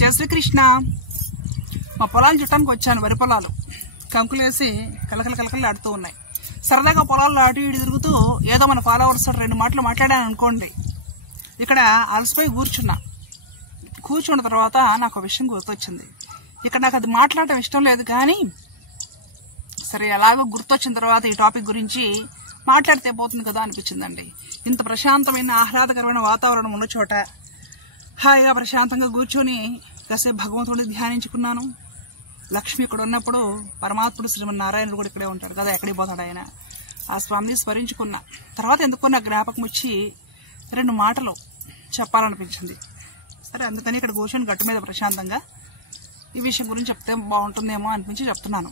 జయ శ్రీకృష్ణ. మా పొలాలు చుట్టానికి వచ్చాను. వరి పొలాలు కంకులేసి కలకలు ఆడుతూ ఉన్నాయి. సరదాగా పొలాల్లో అటు ఇటు తిరుగుతూ ఏదో మన ఫాలోవర్స్ 2 మాటలు మాట్లాడాను అనుకోండి. ఇక్కడ అలసిపోయి కూర్చున్న తర్వాత నాకు ఒక విషయం గుర్తొచ్చింది. ఇక్కడ నాకు అది మాట్లాడటం ఇష్టం లేదు, కానీ సరే ఎలాగో గుర్తొచ్చిన తర్వాత ఈ టాపిక్ గురించి మాట్లాడితే పోతుంది కదా అనిపించిందండి. ఇంత ప్రశాంతమైన ఆహ్లాదకరమైన వాతావరణం ఉన్న చోట హాయిగా ప్రశాంతంగా కూర్చొని కాసేపు భగవంతుడిని ధ్యానించుకున్నాను. లక్ష్మి ఇక్కడ ఉన్నప్పుడు పరమాత్ముడు శ్రీమన్నారాయణుడు కూడా ఇక్కడే ఉంటాడు కదా, ఎక్కడికి పోతాడు ఆయన. ఆ స్వామిని స్మరించుకున్నా. తర్వాత ఎందుకో నాకు జ్ఞాపకం వచ్చి 2 మాటలు చెప్పాలనిపించింది. సరే అందుకని ఇక్కడ కూర్చొని గట్టు మీద ప్రశాంతంగా ఈ విషయం గురించి చెప్తే బాగుంటుందేమో అనిపించి చెప్తున్నాను.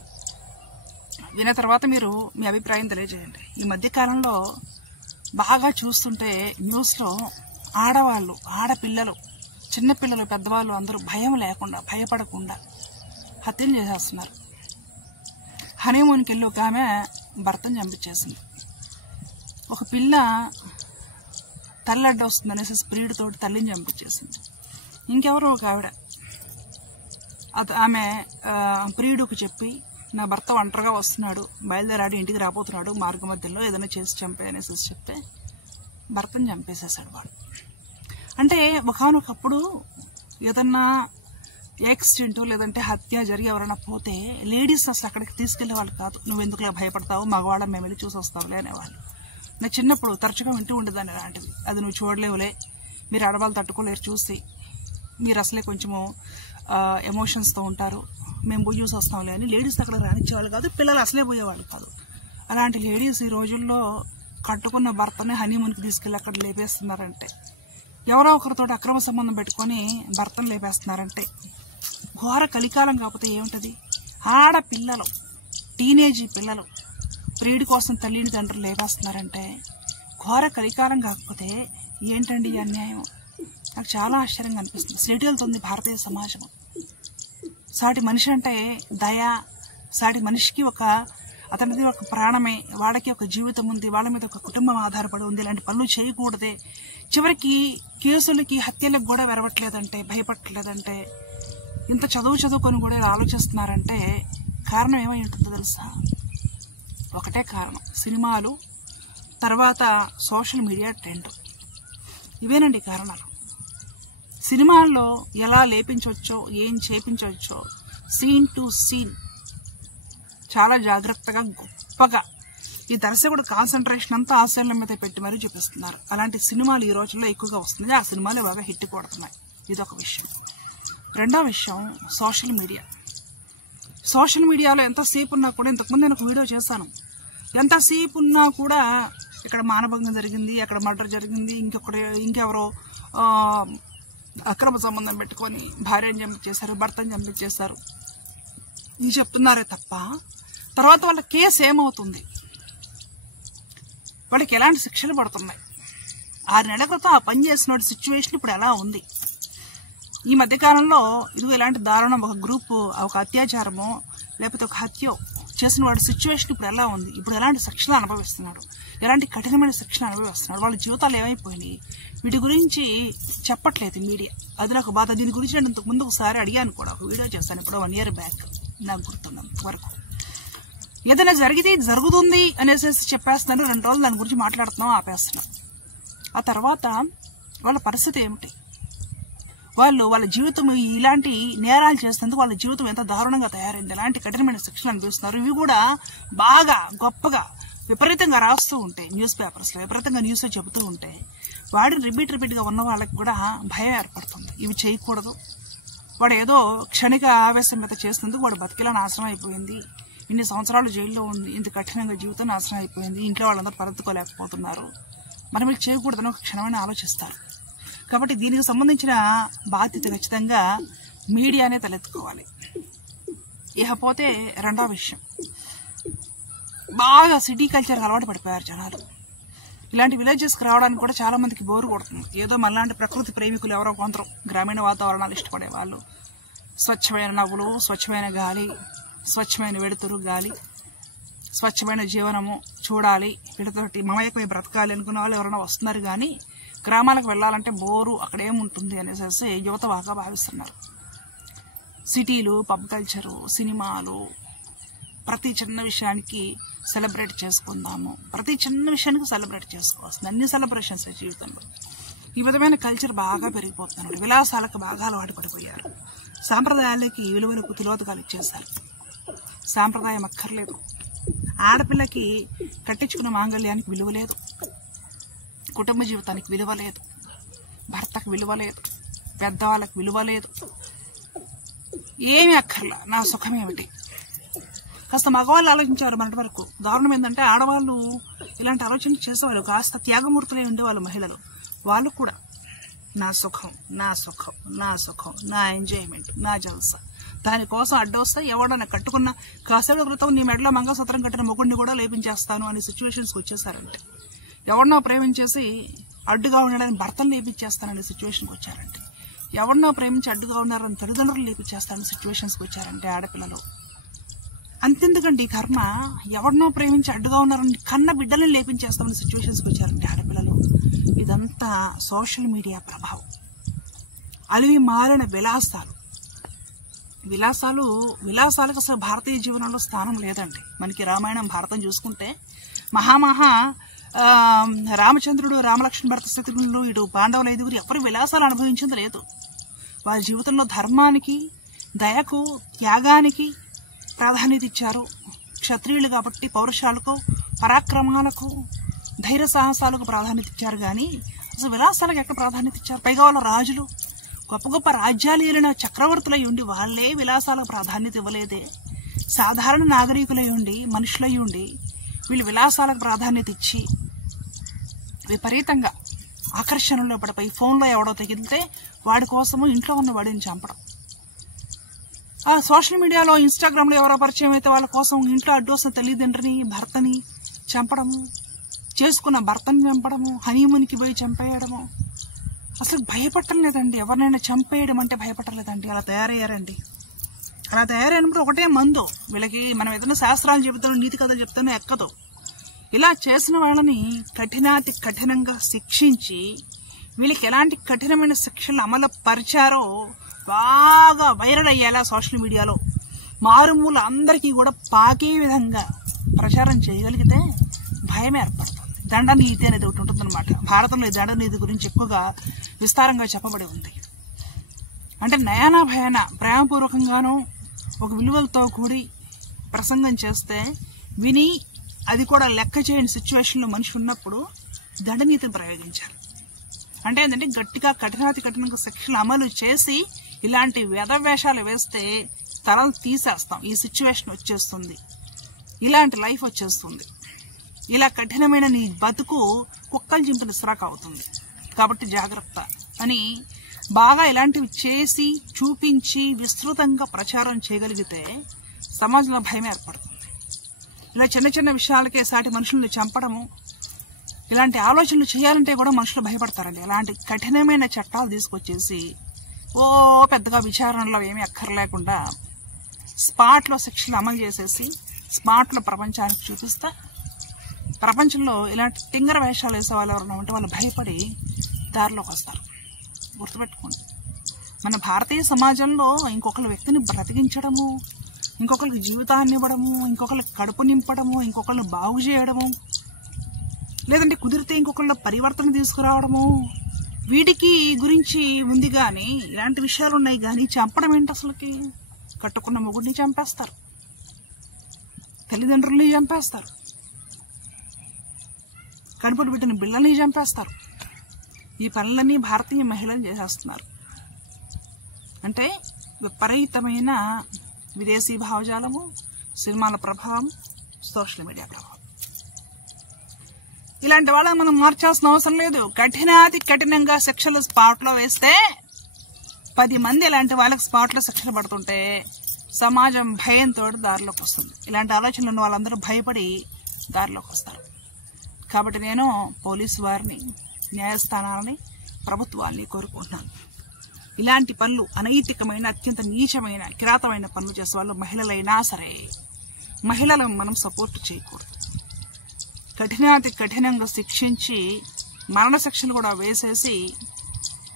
విన్న తర్వాత మీరు మీ అభిప్రాయం తెలియజేయండి. ఈ మధ్యకాలంలో బాగా చూస్తుంటే న్యూస్లో ఆడవాళ్ళు, ఆడపిల్లలు, చిన్నపిల్లలు, పెద్దవాళ్ళు అందరూ భయం లేకుండా, భయపడకుండా హత్యలు చేసేస్తున్నారు. హనీమూన్కి వెళ్ళి ఒక ఆమె భర్తను చంపించేసింది. ఒక పిల్ల తల్లడ్డ వస్తుందనేసి స్పీడ్ తోటి తల్లిని చంపించేసింది. ఇంకెవరో ఒక ఆవిడ ఆమె ప్రియుడికి చెప్పి నా భర్త ఒంటరిగా వస్తున్నాడు, బయలుదేరాడు, ఇంటికి రాబోతున్నాడు, మార్గ మధ్యలో ఏదైనా చేసి చంపేయనేసి చెప్తే భర్తను చంపేసేసాడు వాడు. అంటే ఒకనొకప్పుడు ఏదన్నా యాక్సిడెంట్ లేదంటే హత్య జరిగి ఎవరైనా పోతే లేడీస్ అసలు అక్కడికి తీసుకెళ్లే వాళ్ళు కాదు. నువ్వు ఎందుకులా భయపడతావు, మగవాళ్ళ మేము వెళ్ళి చూసి వస్తావులే అనేవాళ్ళు. నా చిన్నప్పుడు తరచుగా వింటూ ఉండేదాన్ని అలాంటిది. అది నువ్వు చూడలేవులే, మీరు ఆడవాళ్ళు తట్టుకోలేరు చూసి, మీరు అసలే కొంచెము ఎమోషన్స్తో ఉంటారు, మేము పోయి చూసి వస్తాంలే అని లేడీస్ అక్కడ రానిచ్చేవాళ్ళు కాదు, పిల్లలు అసలే పోయేవాళ్ళు కాదు. అలాంటి లేడీస్ ఈ రోజుల్లో కట్టుకున్న భర్తని హనీమూన్కి తీసుకెళ్ళి అక్కడ లేపేస్తున్నారంటే, ఎవరో ఒకరితో అక్రమ సంబంధం పెట్టుకొని భర్తను లేపేస్తున్నారంటే ఘోర కలికాలం కాకపోతే ఏముంటది? ఆడపిల్లలు, టీనేజీ పిల్లలు ప్రియుడి కోసం తల్లిని తండ్రులు లేపేస్తున్నారంటే ఘోర కలికాలం కాకపోతే ఏంటండి ఈ అన్యాయం? నాకు చాలా ఆశ్చర్యంగా అనిపిస్తుంది. సిటీలతోంది భారతీయ సమాజం. సాటి మనిషి అంటే దయ, సాటి మనిషికి అతనిది ఒక ప్రాణమే, వాళ్ళకి ఒక జీవితం ఉంది, వాళ్ళ మీద ఒక కుటుంబం ఆధారపడి ఉంది, ఇలాంటి పనులు చేయకూడదే. చివరికి కేసులకి, హత్యలకు కూడా వెరవట్లేదంటే, భయపడట్లేదంటే, ఇంత చదువుకొని కూడా ఇలా ఆలోచిస్తున్నారంటే కారణం ఏమై ఉంటుందో తెలుసా? ఒకటే కారణం, సినిమాలు, తర్వాత సోషల్ మీడియా ట్రెండ్. ఇవేనండి కారణాలు. సినిమాల్లో ఎలా లేపించవచ్చో, ఏం చేపించవచ్చో సీన్ టు సీన్ చాలా జాగ్రత్తగా, గొప్పగా ఈ దర్శకుడు కాన్సన్ట్రేషన్ అంతా ఆశయాల మీద పెట్టి మరీ చూపిస్తున్నారు. అలాంటి సినిమాలు ఈ రోజుల్లో ఎక్కువగా వస్తుంది. ఆ సినిమాలు బాగా హిట్ కొడుతున్నాయి. ఇదొక విషయం. రెండో విషయం, సోషల్ మీడియా. సోషల్ మీడియాలో ఎంతసేపు ఉన్నా కూడా, ఇంతకుముందు నేను ఒక వీడియో చేశాను, ఎంతసేపు ఉన్నా కూడా ఇక్కడ మానభంగం జరిగింది, అక్కడ మర్డర్ జరిగింది, ఇంకెవరో అక్రమ సంబంధం పెట్టుకొని భార్యను చంపించేశారు, భర్తను చంపించేశారు, ఇది చెప్తున్నారే తప్ప తర్వాత వాళ్ళ కేసు ఏమవుతుంది, వాళ్ళకి ఎలాంటి శిక్షలు పడుతున్నాయి, 6 నెలల క్రితం ఆ పని చేసిన సిచ్యువేషన్ ఇప్పుడు ఎలా ఉంది, ఈ మధ్యకాలంలో ఇదిగో ఇలాంటి దారుణం, ఒక గ్రూప్ ఒక అత్యాచారమో లేకపోతే ఒక హత్యో చేసిన వాడి సిచ్యువేషన్ ఇప్పుడు ఎలా ఉంది, ఇప్పుడు ఎలాంటి శిక్షలు అనుభవిస్తున్నాడు, ఎలాంటి కఠినమైన శిక్షలు అనుభవిస్తున్నాడు, వాళ్ళ జీవితాలు ఏమైపోయినాయి, వీటి గురించి చెప్పట్లేదు మీడియా. అది నాకు బాధ. దీని గురించి నేను ఇంతకు ముందు ఒకసారి అడిగాను కూడా, ఒక వీడియో చేశాను ఇప్పుడు 1 year బ్యాక్, నాకు గుర్తున్నంత వరకు. ఏదైనా జరిగితే జరుగుతుంది అనేసి చెప్పేస్తున్నాను, 2 రోజులు దాని గురించి మాట్లాడుతున్నాం, ఆపేస్తున్నాం. ఆ తర్వాత వాళ్ళ పరిస్థితి ఏమిటి, వాళ్ళ జీవితం ఇలాంటి నేరాలు చేసేందుకు వాళ్ళ జీవితం ఎంత దారుణంగా తయారైంది, ఎలాంటి కఠినమైన శిక్షలు అనిపిస్తున్నారు, ఇవి కూడా బాగా గొప్పగా విపరీతంగా రాస్తూ ఉంటే న్యూస్ పేపర్స్లో, విపరీతంగా న్యూస్ చెబుతూ ఉంటే వాడిని రిపీట్గా ఉన్న వాళ్ళకి కూడా భయం ఏర్పడుతుంది. ఇవి చేయకూడదు, వాడు ఏదో క్షణిక ఆవేశం మీద చేసినందుకు వాడు బతికిలా నాశనం అయిపోయింది, ఇన్ని సంవత్సరాలు జైల్లో ఉంది, ఇంత కఠినంగా జీవితం నాశనం అయిపోయింది, ఇంట్లో వాళ్ళందరూ పరదుకోలేకపోతున్నారు, మనం వీళ్ళు చేయకూడదని ఒక క్షణమైన ఆలోచిస్తారు. కాబట్టి దీనికి సంబంధించిన బాధ్యత ఖచ్చితంగా మీడియానే తలెత్తుకోవాలి. ఇకపోతే రెండో విషయం, బాగా సిటీ కల్చర్ అలవాటు పడిపోయారు జనాలు. ఇలాంటి విలేజెస్కి రావడానికి కూడా చాలా మందికి బోరు కొడుతుంది. ఏదో మనలాంటి ప్రకృతి ప్రేమికులు ఎవరో కొందరు, గ్రామీణ వాతావరణాలు ఇష్టపడే వాళ్ళు, స్వచ్ఛమైన నవ్వులు, స్వచ్ఛమైన గాలి, స్వచ్ఛమైన వెడుతురు గాలి, స్వచ్ఛమైన జీవనము చూడాలి, వీటితోటి మమేకమై బ్రతకాలి అనుకున్న వాళ్ళు ఎవరైనా వస్తున్నారు. కానీ గ్రామాలకు వెళ్ళాలంటే బోరు, అక్కడేముంటుంది అనేసి యువత బాగా భావిస్తున్నారు. సిటీలు, పబ్ కల్చరు, సినిమాలు, ప్రతి చిన్న విషయానికి సెలబ్రేట్ చేసుకుందాము, ప్రతి చిన్న విషయానికి సెలబ్రేట్ చేసుకోవాల్సింది, అన్ని సెలబ్రేషన్స్ జీవితంలో. ఈ విధమైన కల్చర్ బాగా పెరిగిపోతున్నాడు. విలాసాలకు బాగా అలవాటు పడిపోయారు. సాంప్రదాయాలకి విలువలకు తిలోదకాలు ఇచ్చేశారు. సాంప్రదాయం అక్కర్లేదు. ఆడపిల్లకి కట్టించుకున్న మాంగళ్యానికి విలువ లేదు, కుటుంబ జీవితానికి విలువ లేదు, భర్తకు విలువ లేదు, పెద్దవాళ్ళకి విలువ లేదు, ఏమీ అక్కర్లా. నా సుఖమేమిటి? కాస్త మగవాళ్ళు ఆలోచించారు. మొన్నటి వరకు దారుణం ఏంటంటే ఆడవాళ్ళు ఇలాంటి ఆలోచన చేసేవాళ్ళు, కాస్త త్యాగమూర్తులే ఉండేవాళ్ళు మహిళలు. వాళ్ళు కూడా నా సుఖం, నా సుఖం, నా సుఖం, నా ఎంజాయ్మెంట్, నా జల్సా, దానికోసం అడ్డొస్తే ఎవడన్నా కట్టుకున్న కాసేపు క్రితం నీ మెడలో మంగళసూత్రం కట్టిన మొగుడిని కూడా లేపించేస్తాను అనే సిచ్యువేషన్స్కి వచ్చేసారంటే, ఎవరినో ప్రేమించేసి అడ్డుగా ఉండడానికి భర్తను లేపించేస్తాననే సిచ్యువేషన్కి వచ్చారంటే, ఎవరినో ప్రేమించి అడ్డుగా ఉన్నారని తల్లిదండ్రులు లేపించేస్తానని సిచ్యువేషన్స్కి వచ్చారంటే ఆడపిల్లలు. అంతెందుకండి ఈ కర్మ, ఎవరినో ప్రేమించి అడ్డుగా ఉన్నారని కన్న బిడ్డలను లేపించేస్తామని సిచ్యువేషన్స్కి వచ్చారంటే ఆడపిల్లలు. ఇదంతా సోషల్ మీడియా ప్రభావం. అలివి మారిన విలాసాలకు అసలు భారతీయ జీవనంలో స్థానం లేదండి. మనకి రామాయణం, భారతం చూసుకుంటే మహామహా రామచంద్రుడు, రామలక్ష్మణ, భరత శత్రుఘ్నులు, ఇటు పాండవులు 5 ఎవరు విలాసాలు అనుభవించింది లేదు. వారి జీవితంలో ధర్మానికి, దయకు, త్యాగానికి ప్రాధాన్యత ఇచ్చారు. క్షత్రియులు కాబట్టి పౌరుషాలకు, పరాక్రమాలకు, ధైర్య సాహసాలకు ప్రాధాన్యత ఇచ్చారు. కానీ అసలు విలాసాలకు ఎక్కడ ప్రాధాన్యత ఇచ్చారు? పైగా వాళ్ళ రాజులు గొప్ప గొప్ప రాజ్యాలు ఏలిన చక్రవర్తులై ఉండి వాళ్లే విలాసాలకు ప్రాధాన్యత ఇవ్వలేదే. సాధారణ నాగరికులై ఉండి, మనుషులై ఉండి వీళ్ళు విలాసాలకు ప్రాధాన్యత ఇచ్చి విపరీతంగా ఆకర్షణలో పడిపోయి ఫోన్లో ఎవడో తగిలితే వాడి కోసము ఇంట్లో ఉన్న వాడిని చంపడం, ఆ సోషల్ మీడియాలో, ఇన్స్టాగ్రామ్లో ఎవరో పరిచయం అయితే వాళ్ళ కోసం ఇంట్లో అడ్డొస్తున్న తల్లిదండ్రిని, భర్తని చంపడము, చేసుకున్న భర్తని చంపడము, హనీమూన్కి పోయి చంపేయడము. అసలు భయపడటం లేదండి. ఎవరినైనా చంపేయడం అంటే భయపడలేదండి. అలా తయారయ్యారండి. అలా తయారైనప్పుడు ఒకటే మందు వీళ్ళకి. మనం ఏదైనా శాస్త్రాలు చెబుతాను, నీతి కథలు చెప్తానో ఎక్కదు. ఇలా చేసిన వాళ్ళని కఠినాతి కఠినంగా శిక్షించి వీళ్ళకి ఎలాంటి కఠినమైన శిక్షలు అమలు పరిచారో బాగా వైరల్ అయ్యేలా సోషల్ మీడియాలో మారుమూల అందరికీ కూడా పాకే విధంగా ప్రచారం చేయగలిగితే భయం ఏర్పడుతుంది. దండనీతి అనేది ఒకటి ఉంటుందన్నమాట. భారతంలో ఈ దండనీతి గురించి ఎక్కువగా విస్తారంగా చెప్పబడి ఉంది. అంటే నయానా భయాన ప్రేమపూర్వకంగానూ ఒక విలువలతో కూడి ప్రసంగం చేస్తే విని అది కూడా లెక్క చేయని సిచ్యువేషన్లో మనిషి ఉన్నప్పుడు దండనీతిని ప్రయోగించాలి. అంటే ఏంటంటే గట్టిగా కఠినాతి కఠినంగా శిక్షలు అమలు చేసి ఇలాంటి వేషాలు వేస్తే తలలు తీసేస్తాం, ఈ సిచ్యువేషన్ వచ్చేస్తుంది, ఇలాంటి లైఫ్ వచ్చేస్తుంది, ఇలా కఠినమైన నీ బతుకు కుక్కలు చింపిన ఇస్రాక్ అవుతుంది, కాబట్టి జాగ్రత్త అని బాగా ఇలాంటివి చేసి చూపించి విస్తృతంగా ప్రచారం చేయగలిగితే సమాజంలో భయం ఏర్పడుతుంది. ఇలా చిన్న చిన్న విషయాలకే సాటి మనుషుల్ని చంపడము, ఇలాంటి ఆలోచనలు చేయాలంటే కూడా మనుషులు భయపడతారండి. అలాంటి కఠినమైన చట్టాలు తీసుకొచ్చేసి పెద్దగా విచారణలో ఏమీ అక్కర్లేకుండా స్పాట్లో శిక్షలు అమలు చేసేసి స్పాట్లో ప్రపంచానికి చూపిస్తా, ప్రపంచంలో ఇలాంటి తింగర వేషాలు వేసే వాళ్ళు ఎవరైనా ఉంటే వాళ్ళు భయపడి దారిలోకి వస్తారు. గుర్తుపెట్టుకోండి, మన భారతీయ సమాజంలో ఇంకొకరి వ్యక్తిని బ్రతికించడము, ఇంకొకరికి జీవితాన్ని ఇవ్వడము, ఇంకొకరికి కడుపు నింపడము, ఇంకొకరిని బాగు చేయడము, లేదంటే కుదిరితే ఇంకొకళ్ళ పరివర్తన తీసుకురావడము, వీటికి గురించి ఉంది. కానీ ఇలాంటి విషయాలు ఉన్నాయి. కానీ చంపడం ఏంటి అసలుకి? కట్టుకున్న మొగుడిని చంపేస్తారు, తల్లిదండ్రుల్ని చంపేస్తారు, కడుపులు పెట్టిన బిళ్ళని చంపేస్తారు. ఈ పనులన్నీ భారతీయ మహిళలు చేసేస్తున్నారు. అంటే విపరీతమైన విదేశీ భావజాలము, సినిమాల ప్రభావం, సోషల్ మీడియా ప్రభావం. ఇలాంటి వాళ్ళని మనం మార్చాల్సిన అవసరం లేదు. కఠినాతి కఠినంగా శిక్షలు స్పాట్లో వేస్తే 10 మంది ఇలాంటి వాళ్ళకి స్పాట్లో శిక్షలు పడుతుంటే సమాజం భయంతో దారిలోకి వస్తుంది. ఇలాంటి ఆలోచనలు ఉన్న వాళ్ళందరూ భయపడి దారిలోకి వస్తారు. కాబట్టి నేను పోలీసు వారిని, న్యాయస్థానాలని, ప్రభుత్వాన్ని కోరుకుంటున్నాను. ఇలాంటి పనులు, అనైతికమైన, అత్యంత నీచమైన, కిరాతమైన పనులు చేసే వాళ్ళు మహిళలైనా సరే, మహిళలను మనం సపోర్ట్ చేయకూడదు. కఠినాతి కఠినంగా శిక్షించి మరణ శిక్షలు కూడా వేసేసి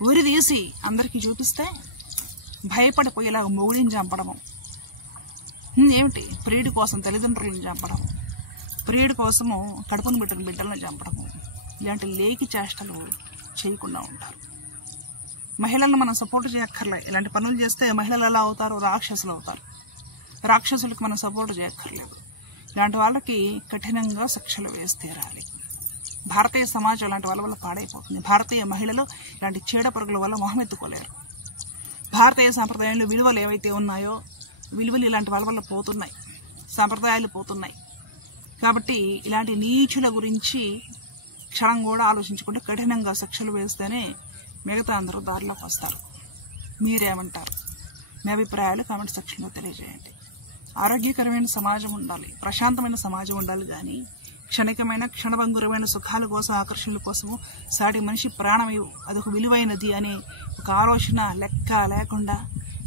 ఉరి తీసి అందరికీ చూపిస్తే భయపడిపోయేలా మొగుడిని చంపడము, ఏమిటి ప్రియుడి కోసం తల్లిదండ్రులను చంపడము, ప్రియుడి కోసము కడుపును పెట్టిన బిడ్డలను చంపడము, ఇలాంటి లేకి చేష్టలు చేయకుండా ఉంటారు. మహిళలను మనం సపోర్ట్ చేయక్కర్లే. ఇలాంటి పనులు చేస్తే మహిళలు ఎలా అవుతారు? రాక్షసులు అవుతారు. రాక్షసులకు మనం సపోర్ట్ చేయక్కర్లేదు. ఇలాంటి వాళ్ళకి కఠినంగా శిక్షలు వేసి తీరాలి. భారతీయ సమాజం ఇలాంటి వాళ్ళ వల్ల పాడైపోతుంది. భారతీయ మహిళలు ఇలాంటి చీడ పురుగుల వల్ల మొహమెత్తుకోలేరు. భారతీయ సాంప్రదాయాలు విలువలు ఏవైతే ఉన్నాయో విలువలు ఇలాంటి వాళ్ళ వల్ల పోతున్నాయి, సాంప్రదాయాలు పోతున్నాయి. కాబట్టి ఇలాంటి నీచుల గురించి క్షణం కూడా ఆలోచించకుండా కఠినంగా శిక్షలు వేస్తేనే మిగతా అందరూ దారిలోకి వస్తారు. మీరేమంటారు? మీ అభిప్రాయాలు కామెంట్ సెక్షన్లో తెలియజేయండి. ఆరోగ్యకరమైన సమాజం ఉండాలి, ప్రశాంతమైన సమాజం ఉండాలి. కానీ క్షణికమైన క్షణభంగురమైన సుఖాల కోసం, ఆకర్షణల కోసము సాటి మనిషి ప్రాణం అదొక విలువైనది అనే ఒక ఆలోచన లెక్క లేకుండా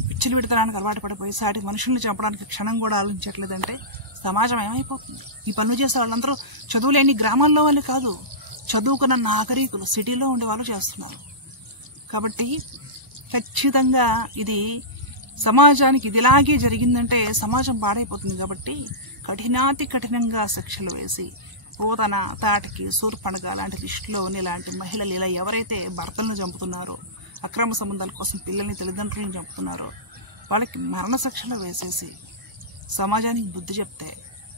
పిచ్చిలు విడతడానికి అలవాటు పడిపోయి సాటి మనుషుల్ని చంపడానికి క్షణం కూడా ఆలోచించట్లేదంటే సమాజం ఏమైపోతుంది? ఈ పనులు చేసే వాళ్ళందరూ చదువులేని గ్రామాల్లో వాళ్ళు కాదు, చదువుకున్న నాగరికులు, సిటీలో ఉండే వాళ్ళు చేస్తున్నారు. కాబట్టి ఖచ్చితంగా ఇది సమాజానికి ఇది ఇలాగే జరిగిందంటే సమాజం పాడైపోతుంది. కాబట్టి కఠినాతి కఠినంగా శిక్షలు వేసి పోతన, తాటికి, శూర్పణఖ లాంటి లిస్టులో ఉన్న ఇలాంటి మహిళలు ఇలా ఎవరైతే భర్తలను చంపుతున్నారో, అక్రమ సంబంధాల కోసం పిల్లల్ని, తల్లిదండ్రులను చంపుతున్నారో వాళ్ళకి మరణ శిక్షలు వేసేసి సమాజానికి బుద్ధి చెప్తే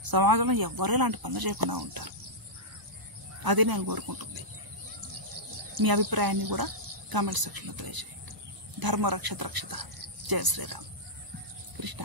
సమాజంలో ఎవరు ఇలాంటి పనులు చేయకుండా ఉంటారు. అదే నేను కోరుకుంటుంది. మీ అభిప్రాయాన్ని కూడా కామెంట్ సెక్షన్లో తెలియజేయండి. ధర్మ రక్షత రక్షత. జయ శ్రీరామ్. కృష్ణ.